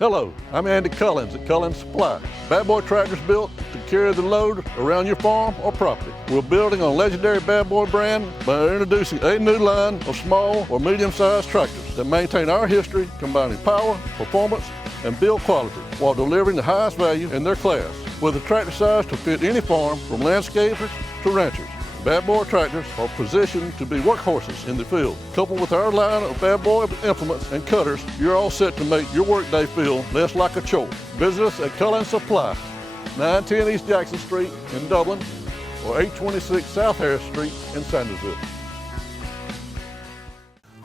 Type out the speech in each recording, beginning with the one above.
Hello, I'm Andy Cullins at Cullins Supply. Bad Boy tractors built to carry the load around your farm or property. We're building on legendary Bad Boy brand by introducing a new line of small or medium-sized tractors that maintain our history, combining power, performance, and build quality while delivering the highest value in their class. With a tractor size to fit any farm, from landscapers to ranchers, Bad Boy tractors are positioned to be workhorses in the field. Coupled with our line of Bad Boy implements and cutters, you're all set to make your workday feel less like a chore. Visit us at Cullins Supply, 910 East Jackson Street in Dublin, or 826 South Harris Street in Sandersville.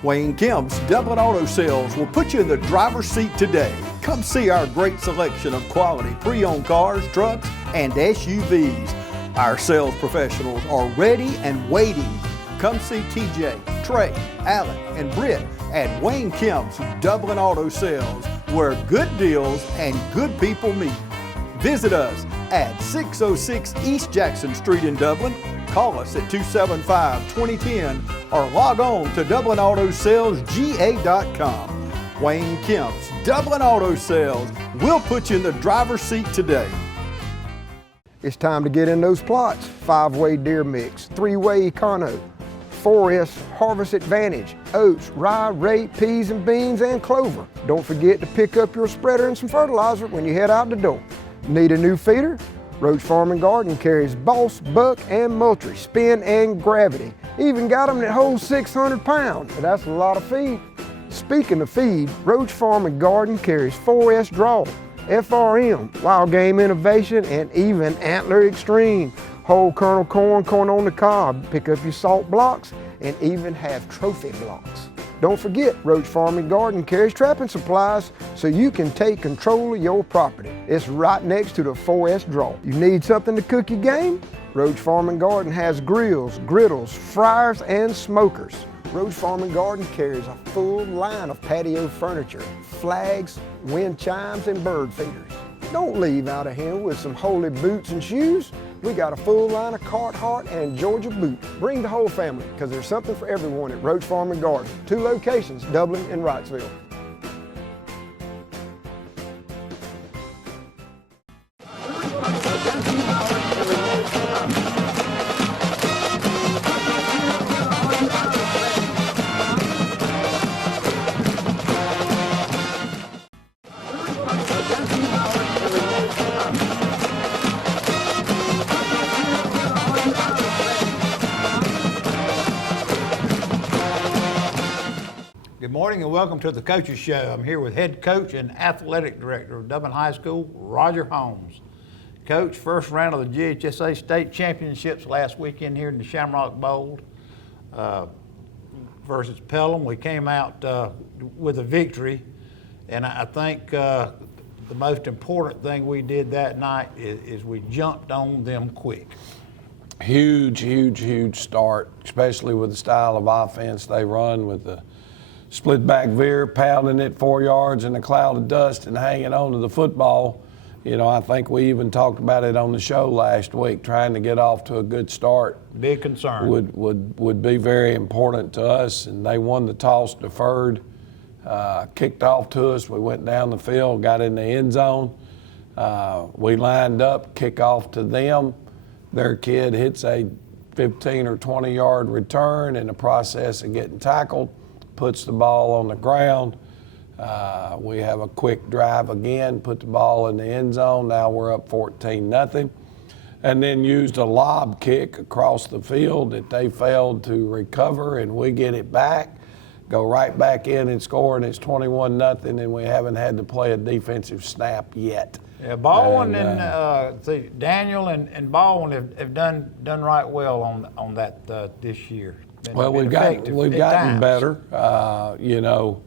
Wayne Kemp's Dublin Auto Sales will put you in the driver's seat today. Come see our great selection of quality pre-owned cars, trucks, and SUVs. Our sales professionals are ready and waiting. Come see TJ, Trey, Alec, and Britt at Wayne Kemp's Dublin Auto Sales, where good deals and good people meet. Visit us at 606 East Jackson Street in Dublin. Call us at 275-2010 or log on to DublinAutoSalesGA.com. Wayne Kemp's Dublin Auto Sales will put you in the driver's seat today. It's time to get in those plots. 5-way deer mix, 3-way econo, 4S Harvest Advantage, oats, rye, rape, peas and beans, and clover. Don't forget to pick up your spreader and some fertilizer when you head out the door. Need a new feeder? Roach Farm and Garden carries Boss, Buck, and Moultrie, Spin, and Gravity. Even got them that hold 600 pounds. That's a lot of feed. Speaking of feed, Roach Farm and Garden carries 4S Draw, FRM, Wild Game Innovation, and even Antler Extreme. Whole kernel corn, corn on the cob. Pick up your salt blocks and even have trophy blocks. Don't forget, Roach Farm and Garden carries trapping supplies so you can take control of your property. It's right next to the 4S Draw. You need something to cook your game? Roach Farm and Garden has grills, griddles, fryers, and smokers. Roach Farm and Garden carries a full line of patio furniture, flags, wind chimes, and bird feeders. Don't leave out of here with some holy boots and shoes. We got a full line of Carhartt and Georgia boots. Bring the whole family, because there's something for everyone at Roach Farm and Garden. 2 locations, Dublin and Wrightsville. Good morning and welcome to the Coaches Show. I'm here with head coach and athletic director of Dublin High School, Roger Holmes. Coach, first round of the GHSA state championships last weekend here in the Shamrock Bowl versus Pelham. We came out with a victory, and I think the most important thing we did that night is we jumped on them quick. Huge start, especially with the style of offense they run with the split back veer, pounding it 4 yards in a cloud of dust and hanging on to the football. You know, I think we even talked about it on the show last week, trying to get off to a good start. Big concern. Would be very important to us, and they won the toss, deferred, kicked off to us. We went down the field, got in the end zone. We lined up, kick off to them. Their kid hits a 15 or 20 yard return in the process of getting tackled, puts the ball on the ground. We have a quick drive again, put the ball in the end zone. Now we're up 14-0. And then used a lob kick across the field that they failed to recover, and we get it back, go right back in and score, and it's 21-0, and we haven't had to play a defensive snap yet. Yeah, Baldwin and Daniel and Baldwin have done right well on that this year. Well, we've gotten better. You know,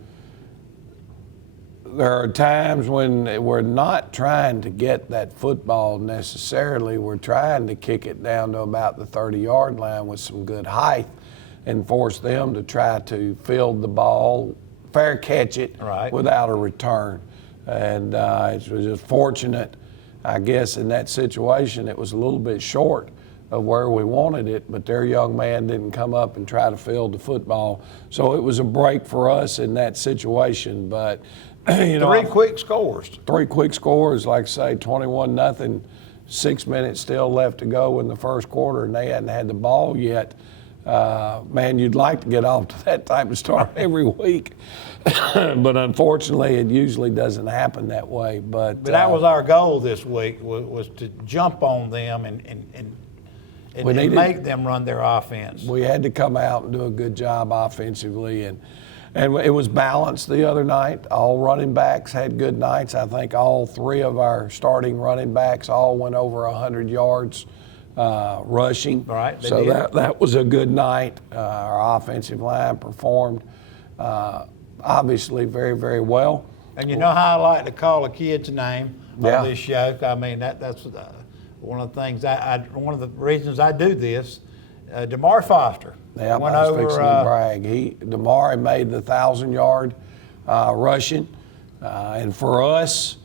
there are times when we're not trying to get that football necessarily. We're trying to kick it down to about the 30-yard line with some good height and force them to try to field the ball, fair catch it without a return. And it was just fortunate, I guess, in that situation. It was a little bit short of where we wanted it, but their young man didn't come up and try to field the football. So it was a break for us in that situation. But You know, Three quick scores. 3 quick scores, like I say, 21-0, 6 minutes still left to go in the first quarter, and they hadn't had the ball yet. Man, you'd like to get off to that type of start every week, but unfortunately, it usually doesn't happen that way. But that was our goal this week, was to jump on them and make them run their offense. We had to come out and do a good job offensively, and it was balanced the other night. All running backs had good nights. I think all 3 of our starting running backs all went over 100 yards rushing. Right. So that was a good night. Our offensive line performed obviously very, very well. And you know how I like to call a kid's name Yeah. on this show? I mean, that's one of the things, one of the reasons I do this. Damari Foster. Yeah, went I was over, fixing to brag. Damari made the 1,000-yard rushing, and for us,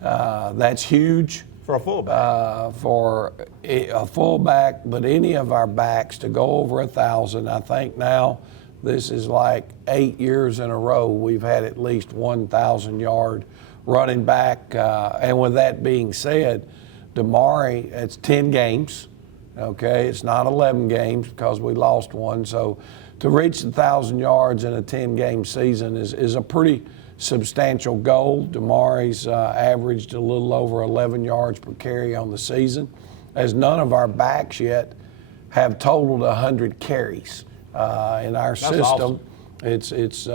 that's huge. for a fullback. For a fullback, but any of our backs to go over 1,000, I think now this is like 8 years in a row we've had at least 1,000-yard running back. And with that being said, Damari, it's 10 games. Okay, it's not 11 games because we lost one. So to reach 1,000 yards in a 10-game season is a pretty substantial goal. Damari's averaged a little over 11 yards per carry on the season, as none of our backs yet have totaled 100 carries in our system. Awesome. It's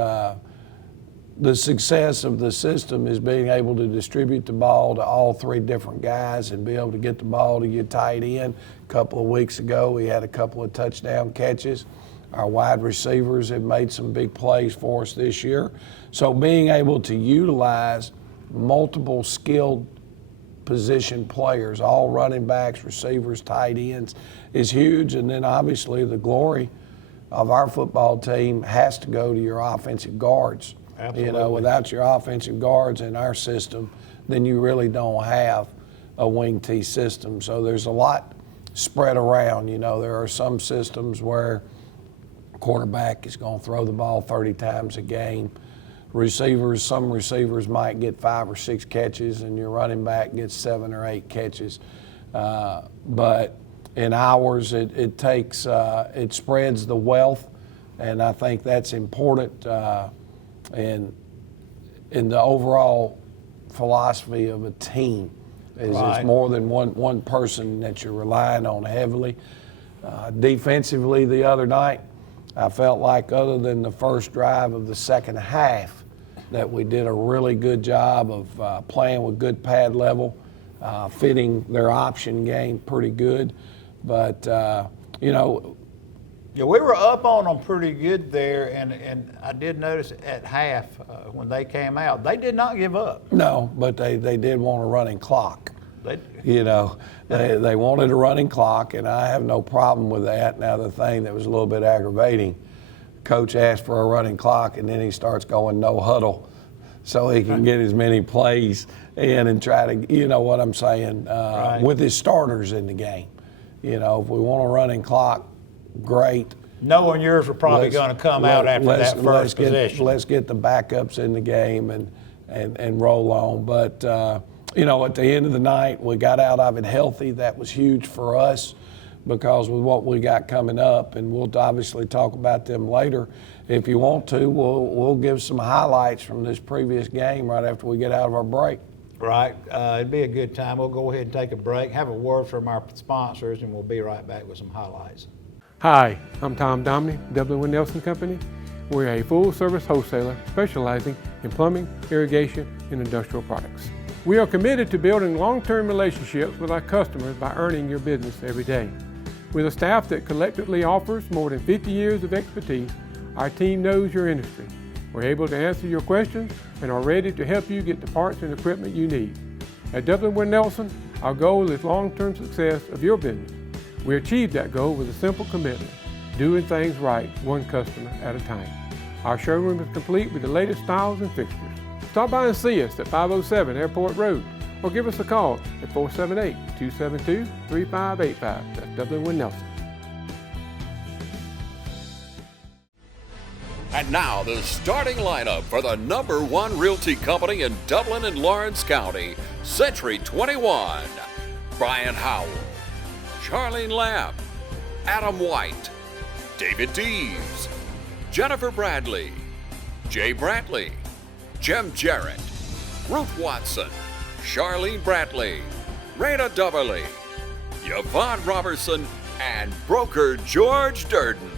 the success of the system is being able to distribute the ball to all 3 different guys and be able to get the ball to your tight end. A couple of weeks ago, we had a couple of touchdown catches. Our wide receivers have made some big plays for us this year. So being able to utilize multiple skilled position players, all running backs, receivers, tight ends, is huge. And then obviously the glory of our football team has to go to your offensive guards. Absolutely. You know, without your offensive guards in our system, then you really don't have a wing T system. So there's a lot spread around. You know, there are some systems where quarterback is going to throw the ball 30 times a game. Some receivers might get 5 or 6 catches, and your running back gets 7 or 8 catches. But in ours, it spreads the wealth, and I think that's important in the overall philosophy of a team. Right. It's more than one person that you're relying on heavily. Defensively the other night, I felt like other than the first drive of the second half, that we did a really good job of playing with good pad level, fitting their option game pretty good. But, you know. Yeah, we were up on them pretty good there, and I did notice at half when they came out, they did not give up. No, but they did want a running clock. They wanted a running clock, and I have no problem with that. Now, the thing that was a little bit aggravating, coach asked for a running clock, and then he starts going no huddle so he can get as many plays in and try to, you know what I'm saying, Right. with his starters in the game. You know, if we want a running clock, great. knowing yours were probably going to come out after that first possession. Let's get the backups in the game and roll on. But, you know, at the end of the night, we got out of it healthy. That was huge for us because with what we got coming up, and we'll obviously talk about them later. If you want to, we'll give some highlights from this previous game right after we get out of our break. Right. It'd be a good time. We'll go ahead and take a break, have a word from our sponsors, and we'll be right back with some highlights. Hi, I'm Tom Domney, W. Nelson Company. We're a full-service wholesaler specializing in plumbing, irrigation, and industrial products. We are committed to building long-term relationships with our customers by earning your business every day. With a staff that collectively offers more than 50 years of expertise, our team knows your industry. We're able to answer your questions and are ready to help you get the parts and equipment you need. At W. Nelson, our goal is long-term success of your business. We achieve that goal with a simple commitment, doing things right, one customer at a time. Our showroom is complete with the latest styles and fixtures. Stop by and see us at 507 Airport Road or give us a call at 478-272-3585. That's W. Nelson. And now the starting lineup for the #1 realty company in Dublin and Lawrence County, Century 21. Brian Howell, Charlene Lamb, Adam White, David Deves, Jennifer Bradley, Jay Brantley, Jim Jarrett, Ruth Watson, Charlene Brantley, Raina Duberly, Yvonne Robertson, and broker George Durden.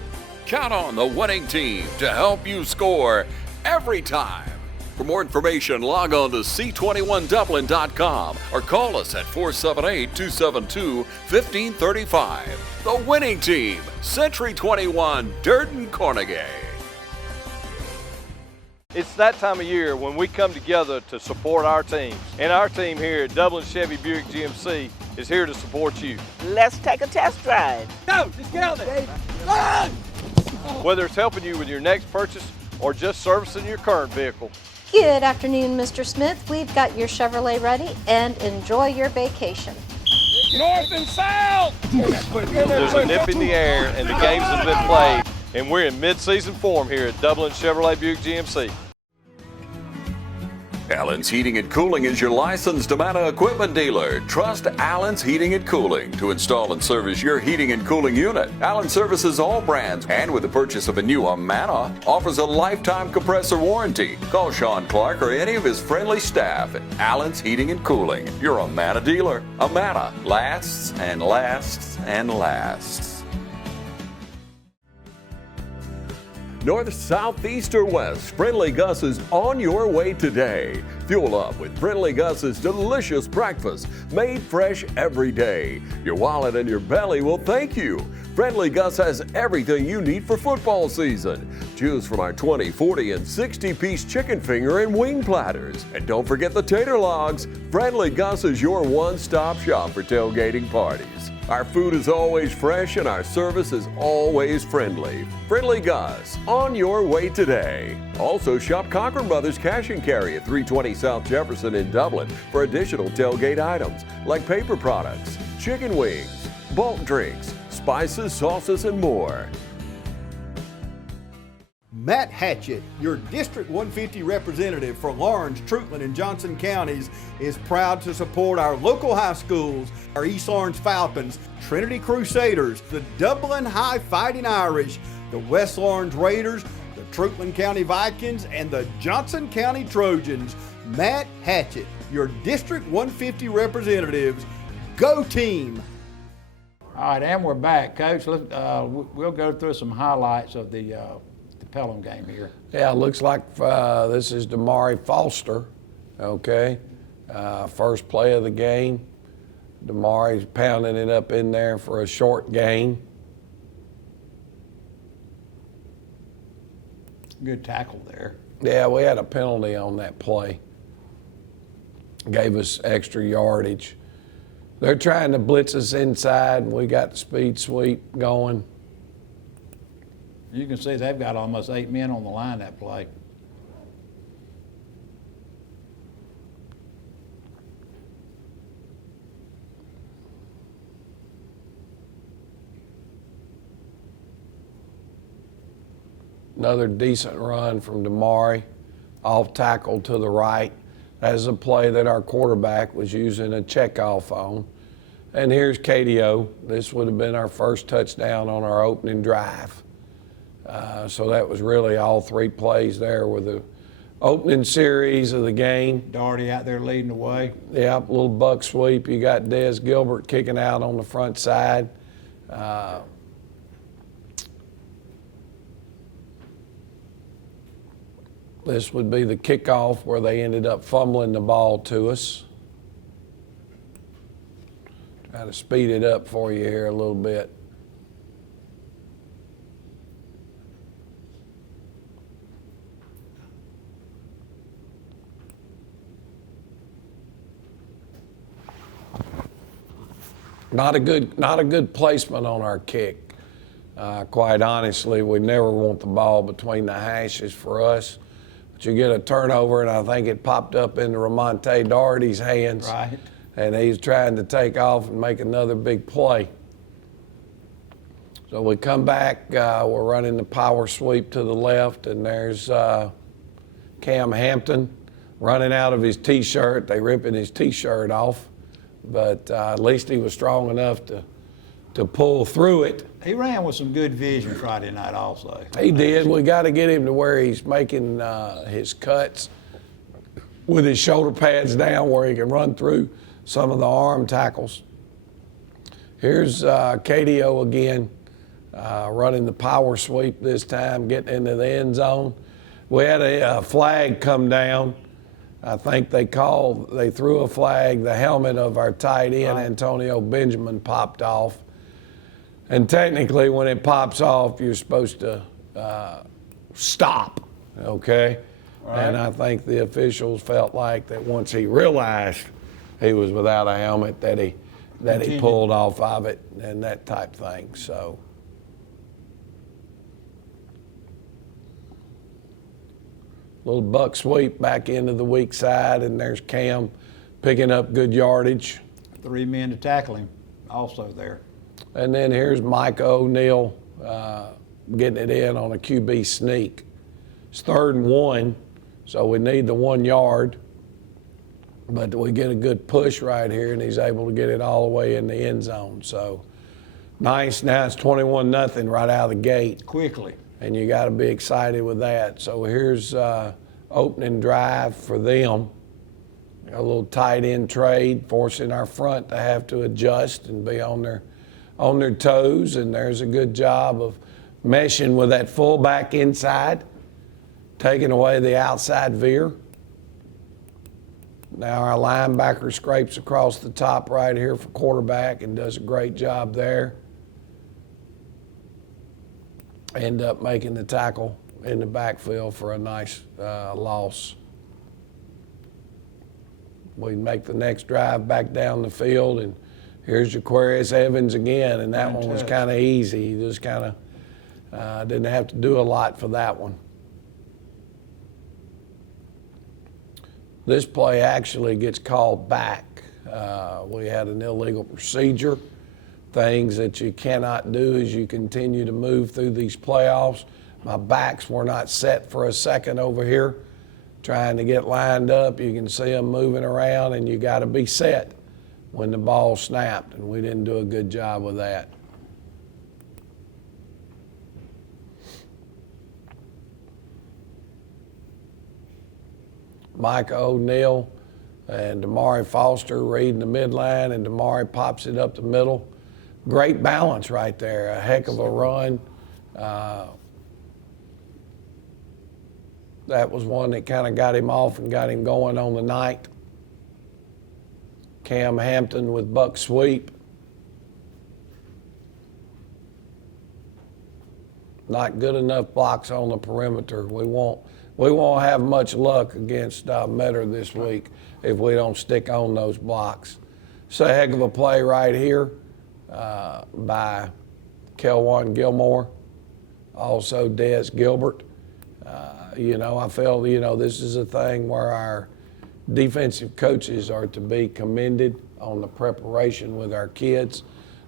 Count on the winning team to help you score every time. For more information, log on to c21dublin.com or call us at 478-272-1535. The winning team, Century 21, Durden Carnegie. It's that time of year when we come together to support our teams. And our team here at Dublin Chevy Buick GMC is here to support you. Let's take a test drive. Go! Just get out there! Whether it's helping you with your next purchase or just servicing your current vehicle. Good afternoon, Mr. Smith. We've got your Chevrolet ready, and enjoy your vacation. North and south! There's a nip in the air and the games have been played, and we're in mid-season form here at Dublin Chevrolet Buick GMC. Allen's Heating and Cooling is your licensed Amana equipment dealer. Trust Allen's Heating and Cooling to install and service your heating and cooling unit. Allen services all brands, and with the purchase of a new Amana, offers a lifetime compressor warranty. Call Sean Clark or any of his friendly staff at Allen's Heating and Cooling, your Amana dealer. Amana lasts and lasts and lasts. North, south, east, or west, Friendly Gus is on your way today. Fuel up with Friendly Gus's delicious breakfast, made fresh every day. Your wallet and your belly will thank you. Friendly Gus has everything you need for football season. Choose from our 20, 40, and 60-piece chicken finger and wing platters. And don't forget the tater logs. Friendly Gus is your one-stop shop for tailgating parties. Our food is always fresh and our service is always friendly. Friendly Gus, on your way today. Also shop Cochran Brothers Cash and Carry at 320 South Jefferson in Dublin for additional tailgate items like paper products, chicken wings, bulk drinks, spices, sauces, and more. Matt Hatchett, your District 150 representative for Lawrence, Trutland, and Johnson counties, is proud to support our local high schools, our East Lawrence Falcons, Trinity Crusaders, the Dublin High Fighting Irish, the West Lawrence Raiders, the Trutland County Vikings, and the Johnson County Trojans. Matt Hatchett, your District 150 representatives. Go team! All right, and we're back, Coach. We'll go through some highlights of the Pelham game here. Yeah, it looks like this is Damari Foster, okay? First play of the game. Damari's pounding it up in there for a short gain. Good tackle there. Yeah, we had a penalty on that play. Gave us extra yardage. They're trying to blitz us inside, and we got the speed sweep going. You can see they've got almost 8 men on the line that play. Another decent run from Damari, off tackle to the right. That is a play that our quarterback was using a checkoff on. And here's KDO. This would have been our first touchdown on our opening drive. So that was really all 3 plays there with the opening series of the game. Doherty out there leading the way. Yep, little buck sweep. You got Des Gilbert kicking out on the front side. This would be the kickoff where they ended up fumbling the ball to us. Try to speed it up for you here a little bit. Not a good placement on our kick. Quite honestly, we never want the ball between the hashes for us. But you get a turnover, and I think it popped up into Ramonte Doherty's hands. Right. And he's trying to take off and make another big play. So we come back, we're running the power sweep to the left, and there's Cam Hampton running out of his T-shirt. They ripping his T-shirt off, but at least he was strong enough to pull through it. He ran with some good vision Friday night also. He did. We got to get him to where he's making his cuts with his shoulder pads down where he can run through some of the arm tackles. Here's KDO again, running the power sweep this time, getting into the end zone. We had a flag come down. I think they threw a flag. The helmet of our tight end, Antonio Benjamin, popped off. And technically, when it pops off, you're supposed to stop, okay? Right. And I think the officials felt like that once he realized he was without a helmet, that he pulled off of it and that type thing. So little buck sweep back into the weak side, and there's Cam picking up good yardage. 3 men to tackle him also there. And then here's Micah O'Neal getting it in on a QB sneak. It's 3rd and 1, so we need the 1 yard. But we get a good push right here, and he's able to get it all the way in the end zone. So nice. Now it's 21-0 right out of the gate. Quickly. And you got to be excited with that. So here's opening drive for them. A little tight end trade, forcing our front to have to adjust and be on their toes. And there's a good job of meshing with that fullback inside, taking away the outside veer. Now our linebacker scrapes across the top right here for quarterback and does a great job there. End up making the tackle in the backfield for a nice loss. We make the next drive back down the field, and here's Jaquarius Evans again, and that one was kind of easy. He just kind of didn't have to do a lot for that one. This play actually gets called back. We had an illegal procedure. Things that you cannot do as you continue to move through these playoffs. My backs were not set for a second over here, trying to get lined up. You can see them moving around, and you got to be set when the ball snapped, and we didn't do a good job with that. Micah O'Neal and Damari Foster reading the midline, and Damari pops it up the middle. Great balance right there, a heck of a run. That was one that kind of got him off and got him going on the night. Cam Hampton with buck sweep. Not good enough blocks on the perimeter. We won't have much luck against Metter this week if we don't stick on those blocks. It's a heck of a play right here by Kelwan Gilmore, also Des Gilbert. I feel, this is a thing where our defensive coaches are to be commended on the preparation with our kids.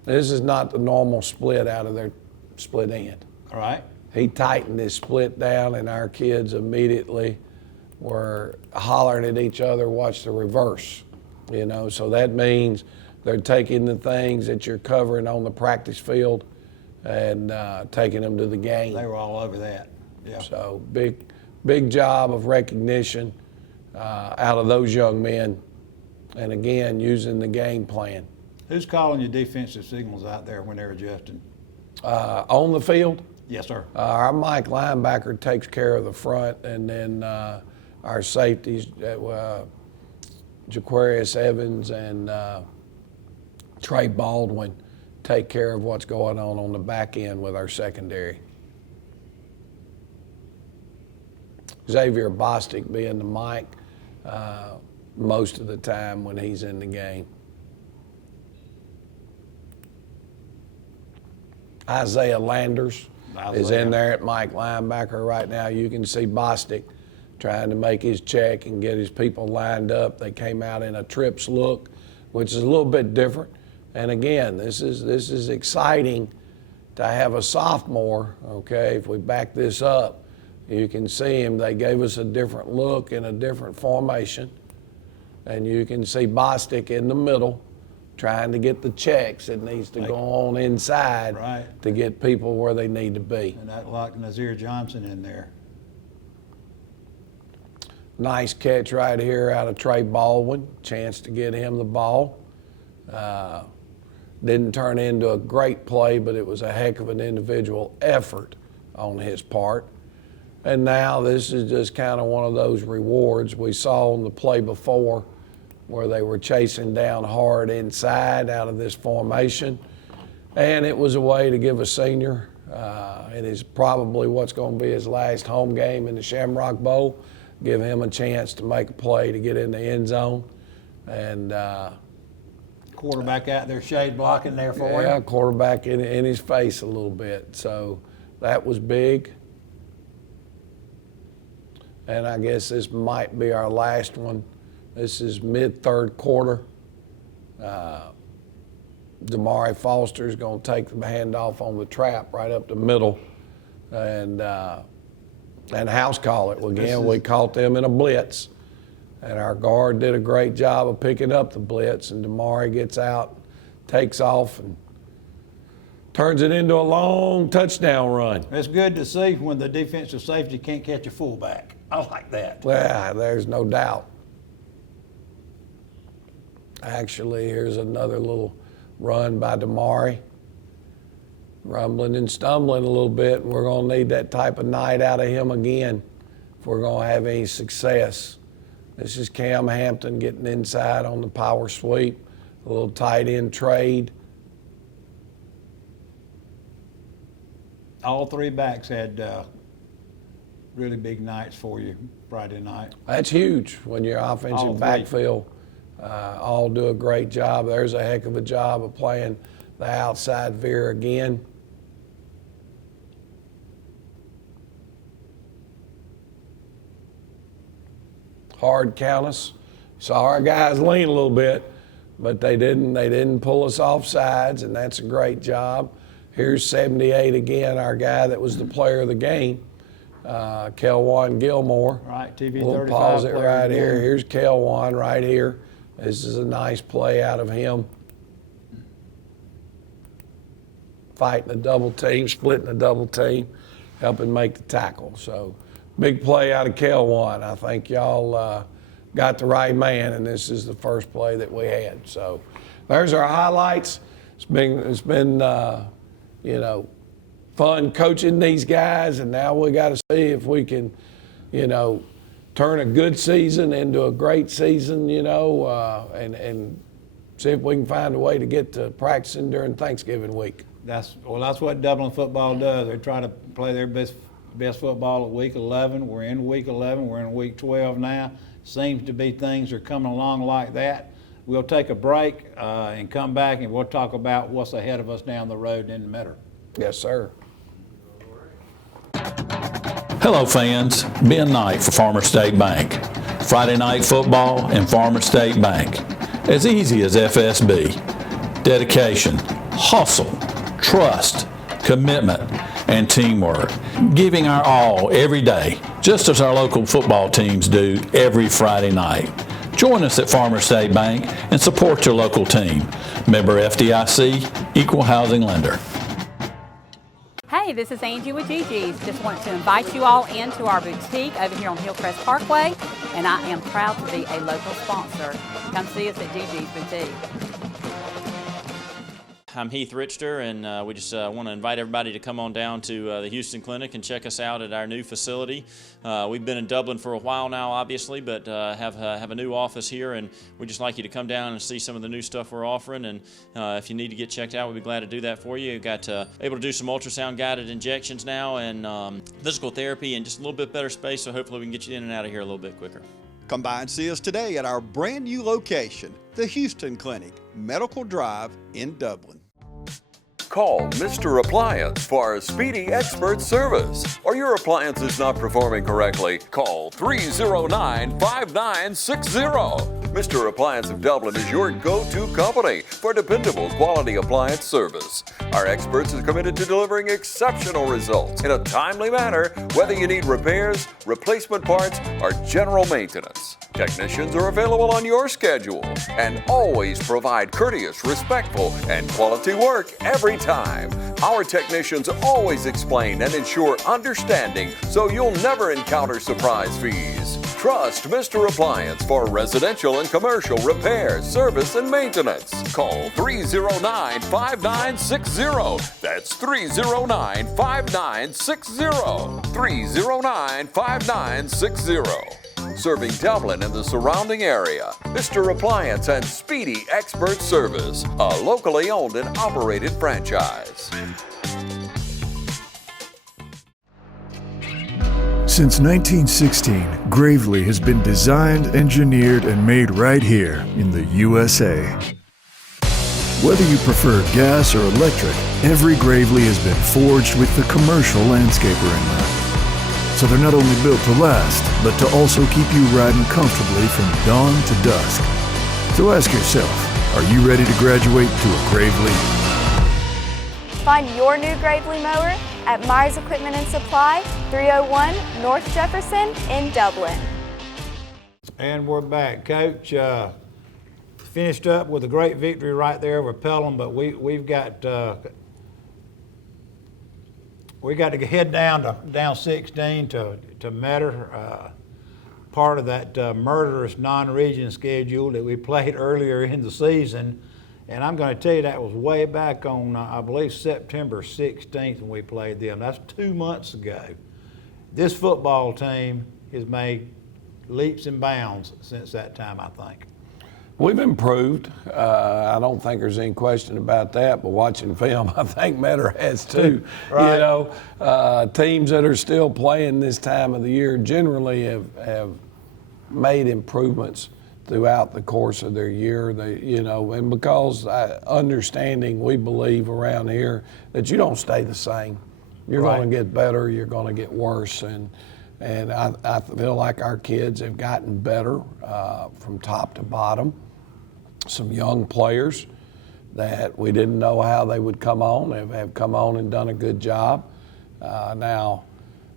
This is not the normal split out of their split end. All right. He tightened his split down, and our kids immediately were hollering at each other, watch the reverse. So that means they're taking the things that you're covering on the practice field and taking them to the game. They were all over that. Yeah. So big job of recognition out of those young men, and again, using the game plan. Who's calling your defensive signals out there when they're adjusting? On the field? Yes, sir. Our Mike linebacker takes care of the front, and then our safeties, Jaquarius Evans and Trey Baldwin, take care of what's going on the back end with our secondary. Xavier Bostic being the Mike most of the time when he's in the game. Isaiah Landers is in there at Mike linebacker right now. You can see Bostic trying to make his check and get his people lined up. They came out in a trips look, which is a little bit different. And again, this is exciting to have a sophomore, okay, if we back this up, you can see him, they gave us a different look and a different formation. And you can see Bostic in the middle trying to get the checks that needs to go on inside to get people where they need to be. And that locked Nazir Johnson in there. Nice catch right here out of Trey Baldwin. Chance to get him the ball. Didn't turn into a great play, but it was a heck of an individual effort on his part. And now this is just kind of one of those rewards we saw in the play before where they were chasing down hard inside out of this formation. And it was a way to give a senior, it is probably what's going to be his last home game in the Shamrock Bowl, give him a chance to make a play to get in the end zone. And quarterback out there shade blocking there for him. Yeah, quarterback in his face a little bit. So that was big. And I guess this might be our last one. This is mid-third quarter. Damari Foster's going to take the handoff on the trap right up the middle and house call it. Again, we caught them in a blitz. And our guard did a great job of picking up the blitz, and Damari gets out, takes off, and turns it into a long touchdown run. It's good to see when the defensive safety can't catch a fullback. I like that. Yeah, there's no doubt. Actually, here's another little run by Damari. Rumbling and stumbling a little bit, and we're going to need that type of night out of him again if we're going to have any success. This is Cam Hampton getting inside on the power sweep, a little tight end trade. All three backs had really big nights for you Friday night. That's huge when your offensive backfield all do a great job. There's a heck of a job of playing the outside veer again. Hard count us. Saw our guys lean a little bit, but they didn't pull us off sides, and that's a great job. Here's 78 again, our guy that was the player of the game, Kelwan Gilmore. Right, TV 35. We'll pause it right here. Here's Kelwan right here. This is a nice play out of him. Fighting a double team, splitting a double team, helping make the tackle. So big play out of Kelwan. I think y'all got the right man, and this is the first play that we had. So there's our highlights. It's been you know, fun coaching these guys, and now we got to see if we can, you know, turn a good season into a great season, you know, and see if we can find a way to get to practicing during Thanksgiving week. That's what Dublin football does. They try to play their best football at week 11. We're in week 11. We're in week 12 now. Seems to be things are coming along like that. We'll take a break and come back, and we'll talk about what's ahead of us down the road in the Metter. Yes, sir. Hello, fans. Ben Knight for Farmer State Bank. Friday night football and Farmer State Bank. As easy as FSB. Dedication, hustle, trust, commitment, and teamwork. Giving our all every day, just as our local football teams do every Friday night. Join us at Farmer State Bank and support your local team. Member FDIC, Equal Housing Lender. Hey, this is Angie with Gigi's. Just want to invite you all into our boutique over here on Hillcrest Parkway, and I am proud to be a local sponsor. Come see us at Gigi's Boutique. I'm Heath Richter, and we just want to invite everybody to come on down to the Houston Clinic and check us out at our new facility. We've been in Dublin for a while now, obviously, but have a new office here, and we'd just like you to come down and see some of the new stuff we're offering. And if you need to get checked out, we'd be glad to do that for you. We've got able to do some ultrasound guided injections now, and physical therapy, and just a little bit better space. So hopefully we can get you in and out of here a little bit quicker. Come by and see us today at our brand new location, the Houston Clinic, Medical Drive in Dublin. Call Mr. Appliance for speedy expert service. Are your appliances not performing correctly? Call 309-5960. Mr. Appliance of Dublin is your go-to company for dependable quality appliance service. Our experts are committed to delivering exceptional results in a timely manner, whether you need repairs, replacement parts, or general maintenance. Technicians are available on your schedule and always provide courteous, respectful, and quality work every time. Our technicians always explain and ensure understanding so you'll never encounter surprise fees. Trust Mr. Appliance for residential and commercial repair, service, and maintenance. Call 309-5960. That's 309-5960. 309-5960. Serving Dublin and the surrounding area. Mr. Appliance and Speedy Expert Service, a locally owned and operated franchise. Since 1916, Gravely has been designed, engineered, and made right here in the USA. Whether you prefer gas or electric, every Gravely has been forged with the commercial landscaper in mind. So they're not only built to last, but to also keep you riding comfortably from dawn to dusk. So ask yourself, are you ready to graduate to a Gravely? Find your new Gravely mower at Myers Equipment and Supply, 301 North Jefferson in Dublin. And we're back. Coach, finished up with a great victory right there over Pelham, but we've got to head down 16 to Metter, part of that murderous non-region schedule that we played earlier in the season. And I'm going to tell you that was way back on, I believe, September 16th when we played them. That's 2 months ago. This football team has made leaps and bounds since that time, I think. We've improved. I don't think there's any question about that, but watching film, I think Metter has too. Right. You know, teams that are still playing this time of the year generally have made improvements throughout the course of their year. They, you know, and because understanding, we believe around here that you don't stay the same. You're Right. going to get better, you're going to get worse, and I feel like our kids have gotten better from top to bottom. Some young players that we didn't know how they would come on have come on and done a good job. Now,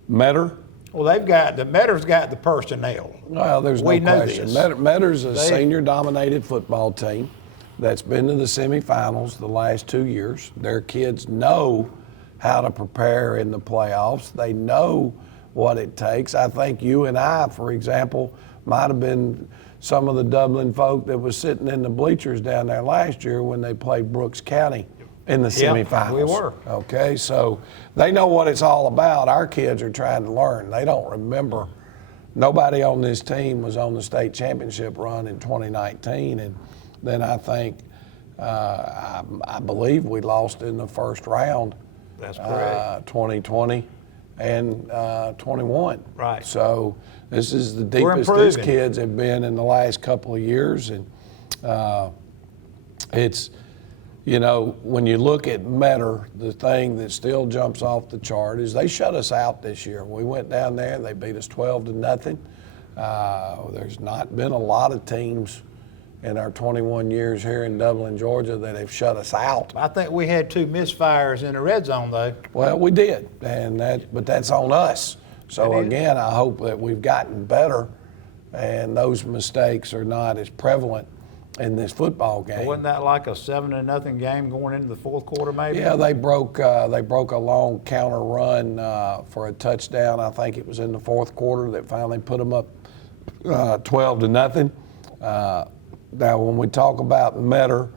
Metter. Well, Metter's got the personnel. Well, there's no We know question. this. Metter's a senior-dominated football team that's been to the semifinals the last 2 years. Their kids know how to prepare in the playoffs. They know what it takes. I think you and I, for example, might have been some of the Dublin folk that was sitting in the bleachers down there last year when they played Brooks County in the semifinals. We were. Okay, so they know what it's all about. Our kids are trying to learn. They don't remember. Nobody on this team was on the state championship run in 2019, and then I think, I believe we lost in the first round. That's correct. 2020 and 21. Right. So this is the deepest these kids have been in the last couple of years, and it's, you know, when you look at Metter, the thing that still jumps off the chart is they shut us out this year. We went down there and they beat us 12-0. There's not been a lot of teams in our 21 years here in Dublin, Georgia, that have shut us out. I think we had 2 misfires in the red zone, though. Well, we did, but that's on us. So again, I hope that we've gotten better and those mistakes are not as prevalent in this football game. Wasn't that like a 7-0 game going into the fourth quarter, maybe? Yeah, they broke a long counter run for a touchdown. I think it was in the fourth quarter that finally put them up 12-0. Now, when we talk about Metter,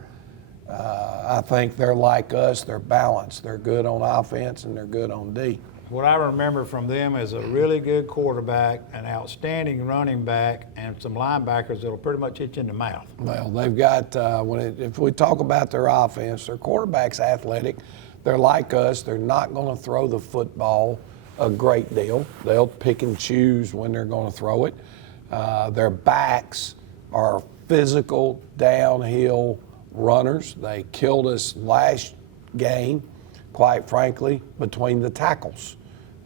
I think they're like us. They're balanced. They're good on offense and they're good on D. What I remember from them is a really good quarterback, an outstanding running back, and some linebackers that'll pretty much hit you in the mouth. Well, they've got, if we talk about their offense, their quarterback's athletic. They're like us. They're not going to throw the football a great deal. They'll pick and choose when they're going to throw it. Their backs are physical, downhill runners. They killed us last game, quite frankly, between the tackles,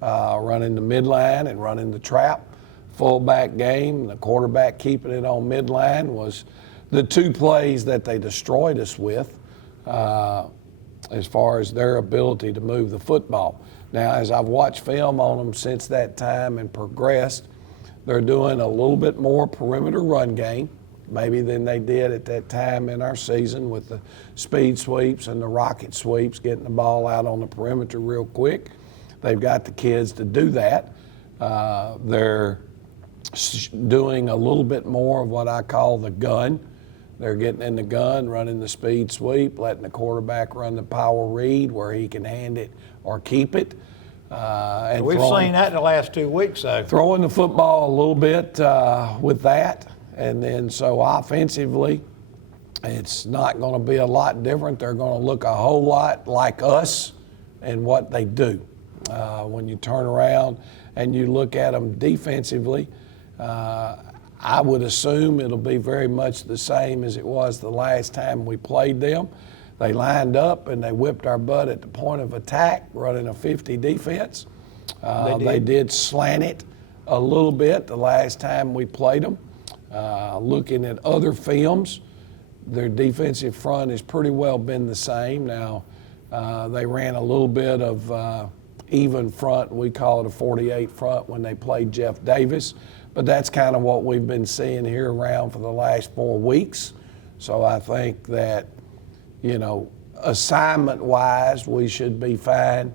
running the midline and running the trap. fullback game, the quarterback keeping it on midline was the two plays that they destroyed us with as far as their ability to move the football. Now, as I've watched film on them since that time and progressed, they're doing a little bit more perimeter run game, maybe than they did at that time in our season with the speed sweeps and the rocket sweeps, getting the ball out on the perimeter real quick. They've got the kids to do that. They're doing a little bit more of what I call the gun. They're getting in the gun, running the speed sweep, letting the quarterback run the power read where he can hand it or keep it. And we've seen that in the last 2 weeks, though. Throwing the football a little bit with that. And then so offensively, it's not going to be a lot different. They're going to look a whole lot like us in what they do. When you turn around and you look at them defensively, I would assume it'll be very much the same as it was the last time we played them. They lined up and they whipped our butt at the point of attack, running a 50 defense. They did slant it a little bit the last time we played them. Looking at other films, their defensive front has pretty well been the same. Now, they ran a little bit of even front. We call it a 48 front when they played Jeff Davis. But that's kind of what we've been seeing here around for the last 4 weeks. So I think that, you know, assignment-wise, we should be fine,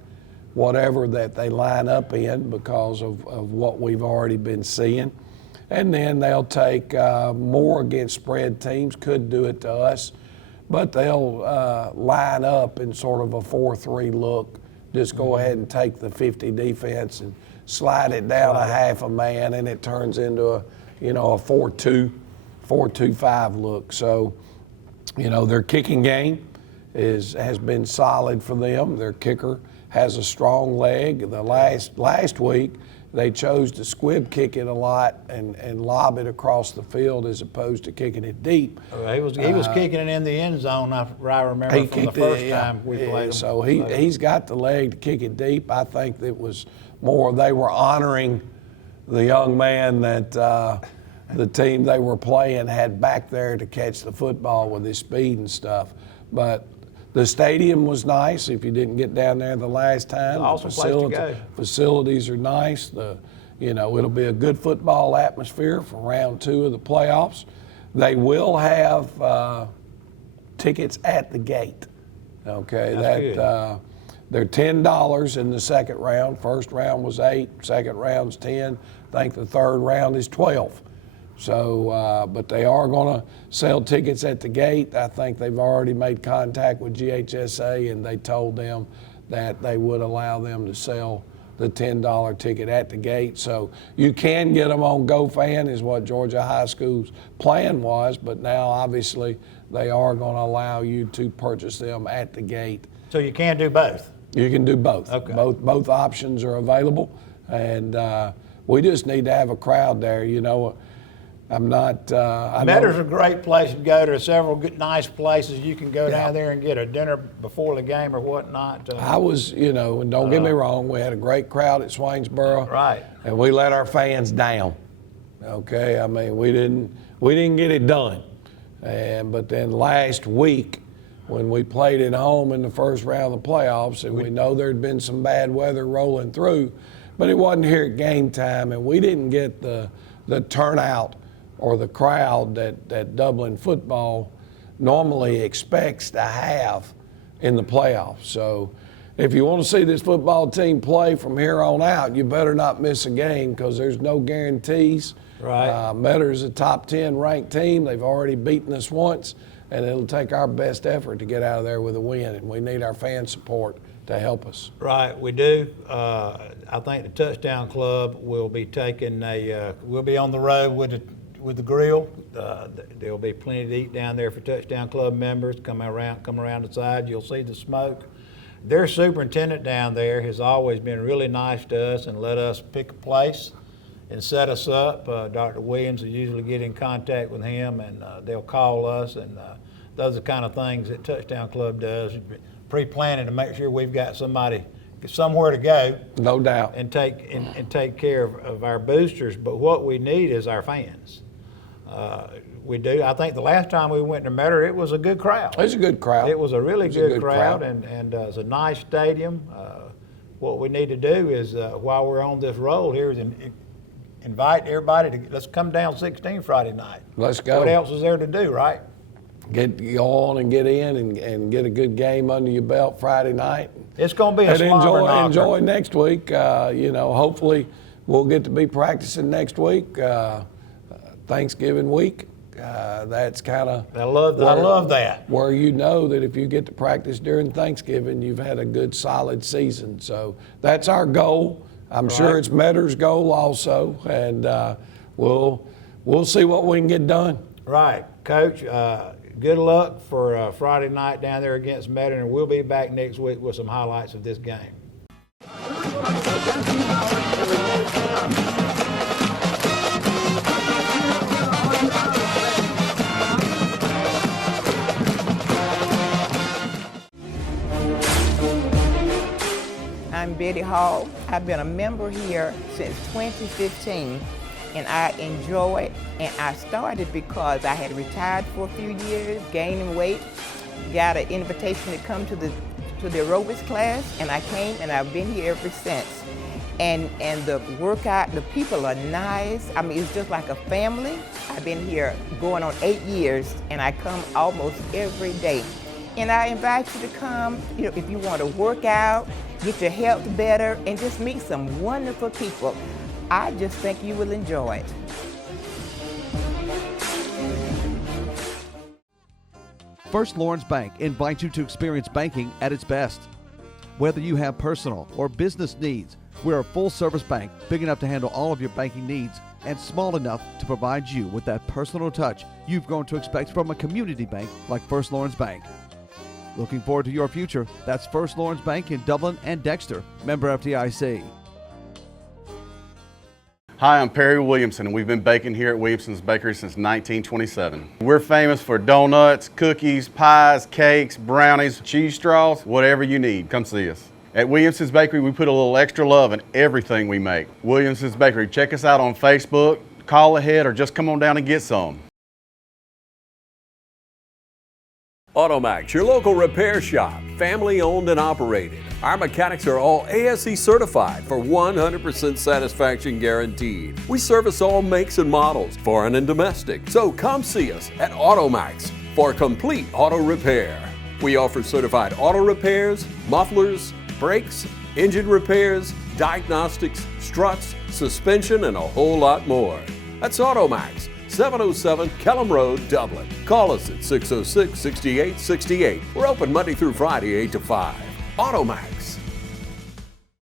whatever that they line up in because of what we've already been seeing. And then they'll take more against spread teams, could do it to us, but they'll line up in sort of a 4-3 look, just go ahead and take the 50 defense and slide it down a half a man, and it turns into a, you know, a 4-2-5 look. So, you know, their kicking game has been solid for them. Their kicker has a strong leg. The last week, they chose to squib kick it a lot and lob it across the field as opposed to kicking it deep. He was kicking it in the end zone, I remember from the first time we played him. So he's got the leg to kick it deep. I think it was more they were honoring the young man that the team they were playing had back there to catch the football with his speed and stuff. But the stadium was nice. If you didn't get down there the last time, awesome place to go. Facilities are nice. It'll be a good football atmosphere for round 2 of the playoffs. They will have tickets at the gate. Okay, they're $10 in the second round. First round was $8. Second round's $10. I think the third round is $12. So, but they are going to sell tickets at the gate. I think they've already made contact with GHSA, and they told them that they would allow them to sell the $10 ticket at the gate. So you can get them on GoFan is what Georgia High School's plan was, but now obviously they are going to allow you to purchase them at the gate. So you can do both? You can do both. Okay. Both options are available, and we just need to have a crowd there. You know, I'm not. Metter's a great place to go. There are several good, nice places you can go down there and get a dinner before the game or whatnot. I was, you know, and don't get me wrong, we had a great crowd at Swainsboro. Right. And we let our fans down. Okay, I mean, we didn't get it done. But then last week, when we played at home in the first round of the playoffs, and we know there'd been some bad weather rolling through, but it wasn't here at game time, and we didn't get the turnout or the crowd that Dublin football normally expects to have in the playoffs. So if you want to see this football team play from here on out, you better not miss a game because there's no guarantees. Right. Metter's a top 10 ranked team. They've already beaten us once, and it'll take our best effort to get out of there with a win, and we need our fan support to help us. Right, we do. I think the Touchdown Club will be taking we'll be on the road with the grill. There'll be plenty to eat down there for Touchdown Club members. Come around the side, you'll see the smoke. Their superintendent down there has always been really nice to us and let us pick a place and set us up. Dr. Williams will usually get in contact with him, and they'll call us, and those are the kind of things that Touchdown Club does, pre-planning to make sure we've got somebody somewhere to go. No doubt. And take care of our boosters. But what we need is our fans. We do. I think the last time we went to Metter, it was a good crowd. It was a good crowd. It was a really good crowd, and it's a nice stadium. What we need to do is, while we're on this roll here, is invite everybody to let's come down 16 Friday night. Let's go. What else is there to do, right? Get on and get in and get a good game under your belt Friday night. It's going to be a slobber knocker. Enjoy next week. Hopefully we'll get to be practicing next week, Thanksgiving week. That's kind of I love that. Where you know that if you get to practice during Thanksgiving, you've had a good solid season. So that's our goal. I'm sure it's Metter's goal also, and we'll see what we can get done. Right, Coach. Good luck for Friday night down there against Metter, and we'll be back next week with some highlights of this game. I'm Betty Hall. I've been a member here since 2015, and I enjoy it. And I started because I had retired for a few years, gaining weight, got an invitation to come to the aerobics class, and I came, and I've been here ever since. And the workout, the people are nice. I mean, it's just like a family. I've been here going on 8 years, and I come almost every day. And I invite you to come, if you want to work out, get your health better, and just meet some wonderful people. I just think you will enjoy it. First Lawrence Bank invites you to experience banking at its best. Whether you have personal or business needs, we're a full-service bank big enough to handle all of your banking needs and small enough to provide you with that personal touch you've grown to expect from a community bank like First Lawrence Bank. Looking forward to your future. That's First Lawrence Bank in Dublin and Dexter, member FDIC. Hi, I'm Perry Williamson, and we've been baking here at Williamson's Bakery since 1927. We're famous for donuts, cookies, pies, cakes, brownies, cheese straws, whatever you need. Come see us. At Williamson's Bakery, we put a little extra love in everything we make. Williamson's Bakery. Check us out on Facebook, call ahead, or just come on down and get some. Automax, your local repair shop, family owned and operated. Our mechanics are all ASE certified for 100% satisfaction guaranteed. We service all makes and models, foreign and domestic. So come see us at Automax for complete auto repair. We offer certified auto repairs, mufflers, brakes, engine repairs, diagnostics, struts, suspension, and a whole lot more. That's Automax. 707 Kellam Road, Dublin. Call us at 606-6868. We're open Monday through Friday, 8 to 5. Automax.